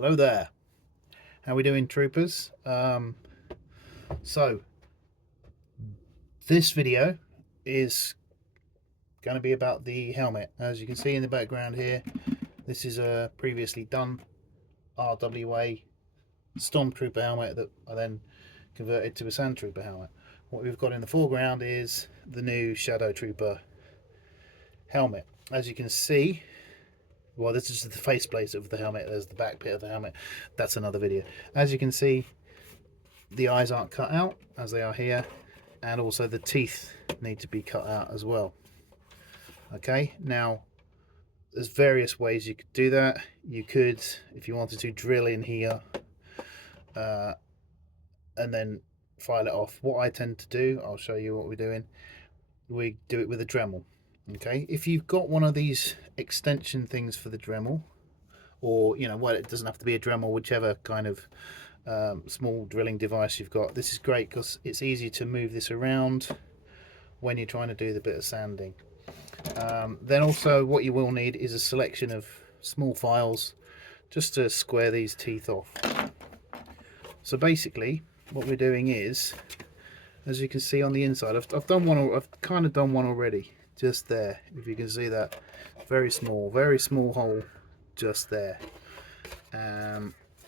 Hello there. How we doing, troopers? So this video is going to be about the helmet. As you can see in the background here, this is a previously done RWA stormtrooper helmet that I then converted to a sandtrooper helmet. What we've got in the foreground is the new Shadow Trooper helmet. As you can see, well, this is the faceplate of the helmet. There's the back bit of the helmet. That's another video. As you can see, the eyes aren't cut out as they are here, and also the teeth need to be cut out as well. Okay, now there's various ways you could do that. You could, if you wanted to, drill in here and then file it off. What I tend to do, I'll show you what we're doing. We do it with a Dremel. Okay, if you've got one of these extension things for the Dremel, or well, it doesn't have to be a Dremel, whichever kind of small drilling device you've got, this is great because it's easy to move this around when you're trying to do the bit of sanding. Then also what you will need is a selection of small files just to square these teeth off. So basically what we're doing is, as you can see on the inside, I've kind of done one already. Just there, if you can see that, very small hole just there.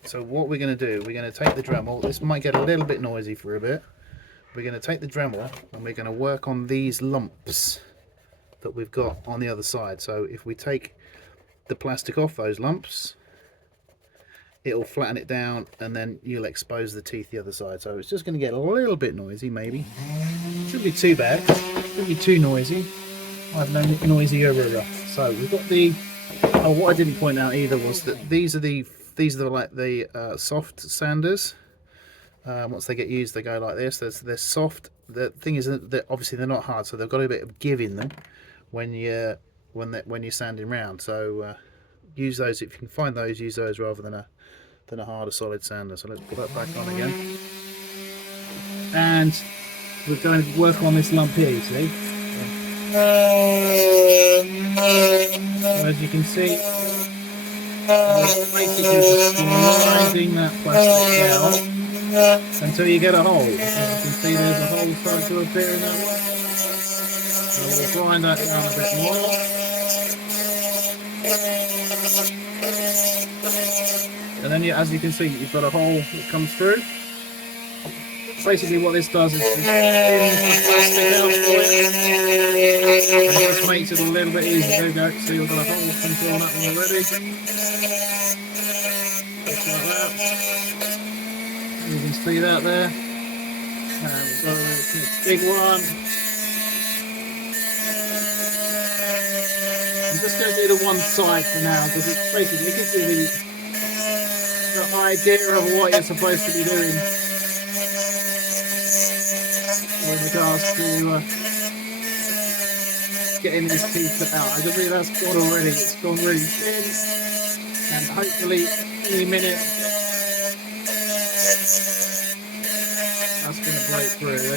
So what we're going to do, we're going to take the Dremel. This might get a little bit noisy for a bit. We're going to take the Dremel and we're going to work on these lumps that we've got on the other side. So if we take the plastic off those lumps, it'll flatten it down and then you'll expose the teeth the other side. So it's just going to get a little bit noisy, maybe. Shouldn't be too bad, shouldn't be too noisy. I've no noisy over. So we've got the, oh, what I didn't point out either was that these are like the soft sanders. Once they get used, they go like this. They're soft. The thing is that obviously they're not hard, so they've got a bit of give in them when you're sanding round. So use those if you can find those. Use those rather than a harder solid sander. So let's put that back on again, and we're going to work on this lump here. You see. As you can see, basically just grinding that plastic down until you get a hole. As you can see, there's a hole starting to appear in that one. So we'll grind that down a bit more. And then, as you can see, you've got a hole that comes through. Basically what this does is thins the plastic out for you, and it just makes it a little bit easier. There we go, so you've got a hole come through on that one already. Just like that. You can see that there. And we've got a next big one. I'm just going to do the one side for now because it basically gives you the idea of what you're supposed to be doing with regards to getting these teeth out. I can see that's gone already. It's gone really thin, and hopefully any minute that's going to break through. There you go.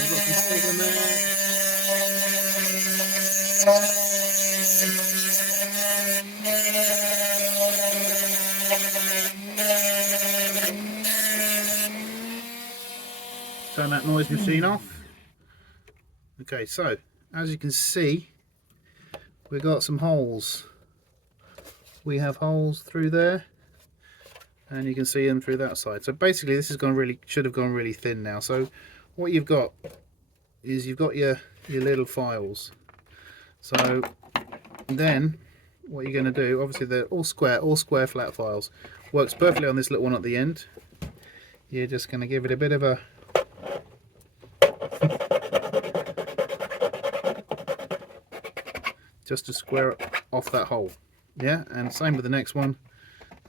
We've got some holes in there. Turn that noise machine off. Okay, so as you can see, we've got some holes. We have holes through there, and you can see them through that side. So basically, this has should have gone really thin now. So what you've got is you've got your little files. So then what you're going to do, obviously they're all square flat files. Works perfectly on this little one at the end. You're just going to give it a bit of a just to square off that hole. Yeah, and same with the next one.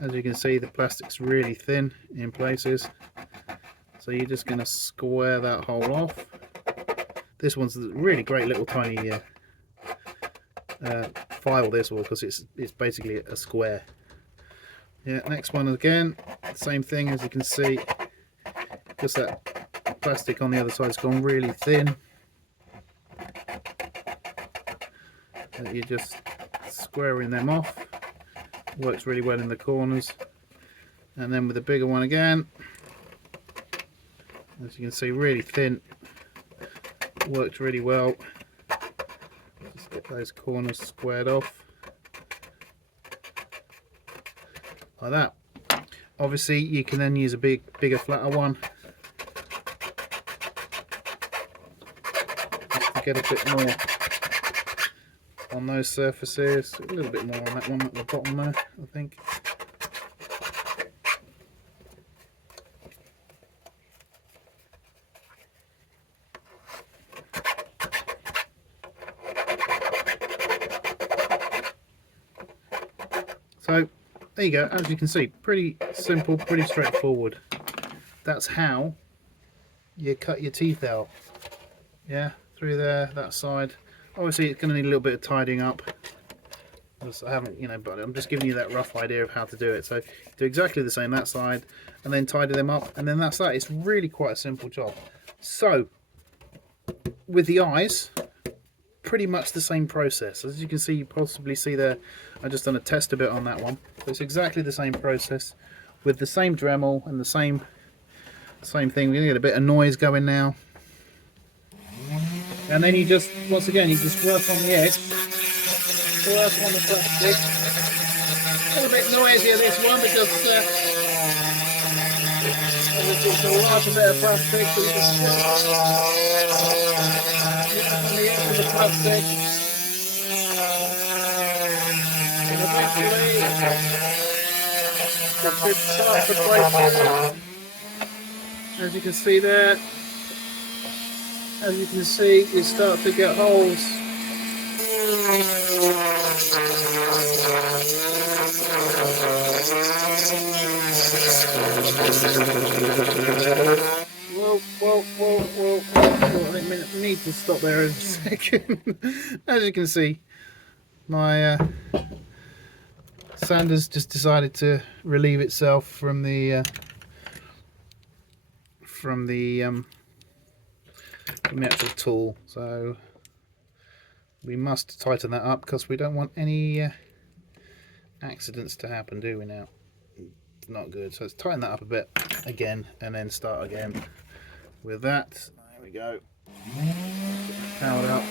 As you can see, the plastic's really thin in places, so you're just going to square that hole off. This one's a really great little tiny file, this one, because it's basically a square. Yeah, next one again, same thing. As you can see, just that plastic on the other side's gone really thin. You just squaring them off. Works really well in the corners. And then with the bigger one again, as you can see, really thin. Works really well. Just get those corners squared off like that. Obviously you can then use a bigger flatter one just to get a bit more on those surfaces, a little bit more on that one at the bottom there, I think. So there you go, as you can see, pretty simple, pretty straightforward. That's how you cut your teeth out. Yeah, through there, that side. Obviously it's going to need a little bit of tidying up. I haven't, you know, but I'm just giving you that rough idea of how to do it. So do exactly the same that side, and then tidy them up, and then that's that. It's really quite a simple job. So with the eyes, pretty much the same process. As you can see, you possibly see there, I just done a test a bit on that one. So it's exactly the same process with the same Dremel and the same thing. We're gonna get a bit of noise going now. And then you just, once again, you just work on the edge, work on the plastic. A little bit noisier this one because it's a larger bit of plastic, so you just work on the edge of the plastic. And eventually, it should start to break through. As you can see there, as you can see, you start to get holes. Whoa. I need to stop there in a second. As you can see, my sander's just decided to relieve itself from the actual tool, so we must tighten that up because we don't want any accidents to happen, do we now? It's not good. So let's tighten that up a bit again and then start again with that. There we go. Powered up.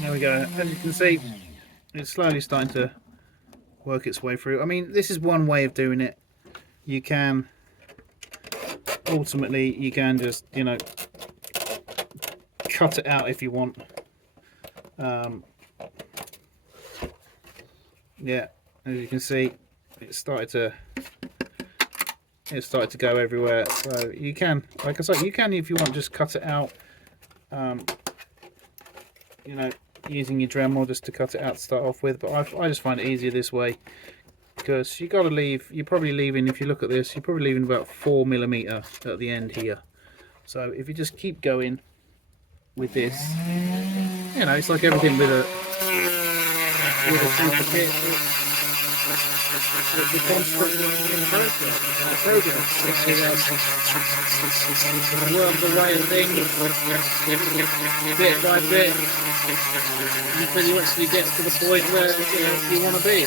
There we go. As you can see, it's slowly starting to work its way through. I mean, this is one way of doing it. You can ultimately, you can just, you know, cut it out if you want. Yeah, as you can see, it started to go everywhere. So you can, like I said, you can, if you want, just cut it out. You know, using your Dremel just to cut it out to start off with. But I just find it easier this way, because you got to leave. You're probably leaving, if you look at this, you're probably leaving about 4mm at the end here. So if you just keep going with this, you know, it's like everything with a super kit. It becomes in progress. Work the way of things, bit by bit, until you actually get to the point where you want to be.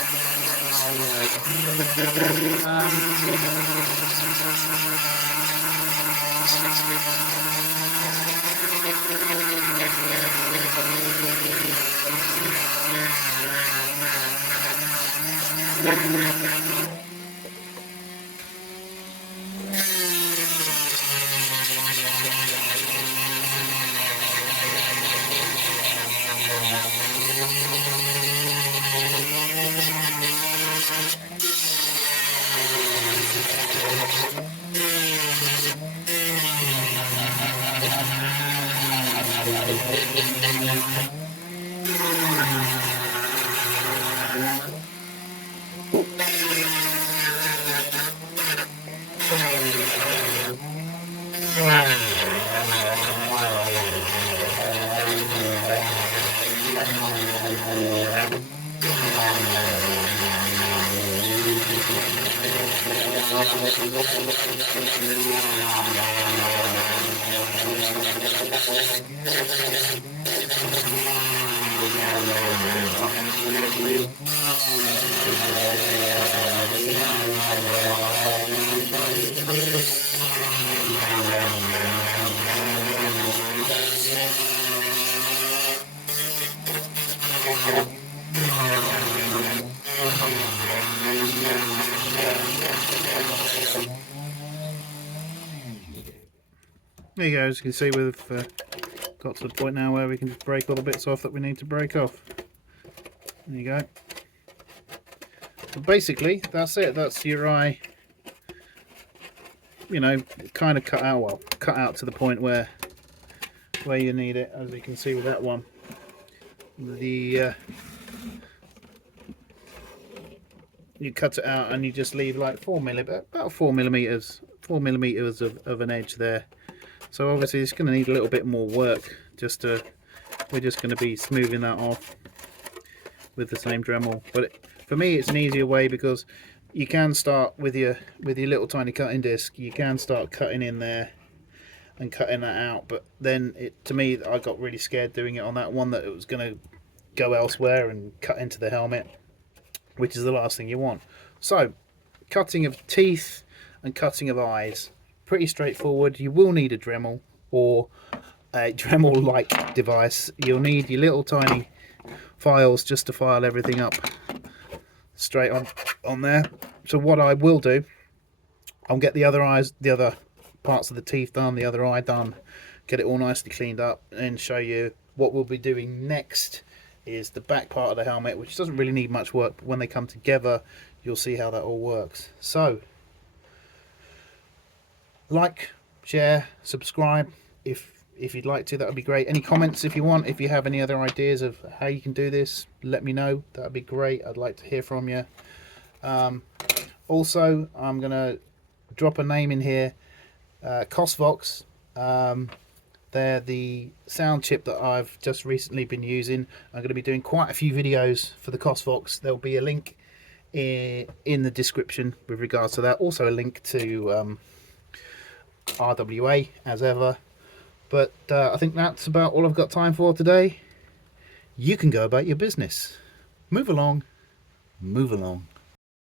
There you go. As you can see, we've got to the point now where we can just break all the bits off that we need to break off. There you go. So basically, that's it. That's your eye, you know, kind of cut out, well, cut out to the point where you need it. As you can see with that one, the you cut it out and you just leave like about 4mm of an edge there. So obviously it's going to need a little bit more work. We're just going to be smoothing that off with the same Dremel. But for me, it's an easier way, because you can start with your little tiny cutting disc. You can start cutting in there and cutting that out. But then to me, I got really scared doing it on that one, that it was going to go elsewhere and cut into the helmet, which is the last thing you want. So cutting of teeth and cutting of eyes, pretty straightforward. You will need a Dremel or a Dremel-like device. You'll need your little tiny files just to file everything up straight on there. So what I will do, I'll get the other parts of the teeth done, the other eye done, get it all nicely cleaned up, and show you what we'll be doing next is the back part of the helmet, which doesn't really need much work, but when they come together, you'll see how that all works. So like, share, subscribe if if you'd like to, that would be great. Any comments if you want. If you have any other ideas of how you can do this, let me know. That would be great. I'd like to hear from you. Also, I'm going to drop a name in here. Cosvox. They're the sound chip that I've just recently been using. I'm going to be doing quite a few videos for the Cosvox. There'll be a link in the description with regards to that. Also a link to RWA as ever. But I think that's about all I've got time for today. You can go about your business. Move along. Move along.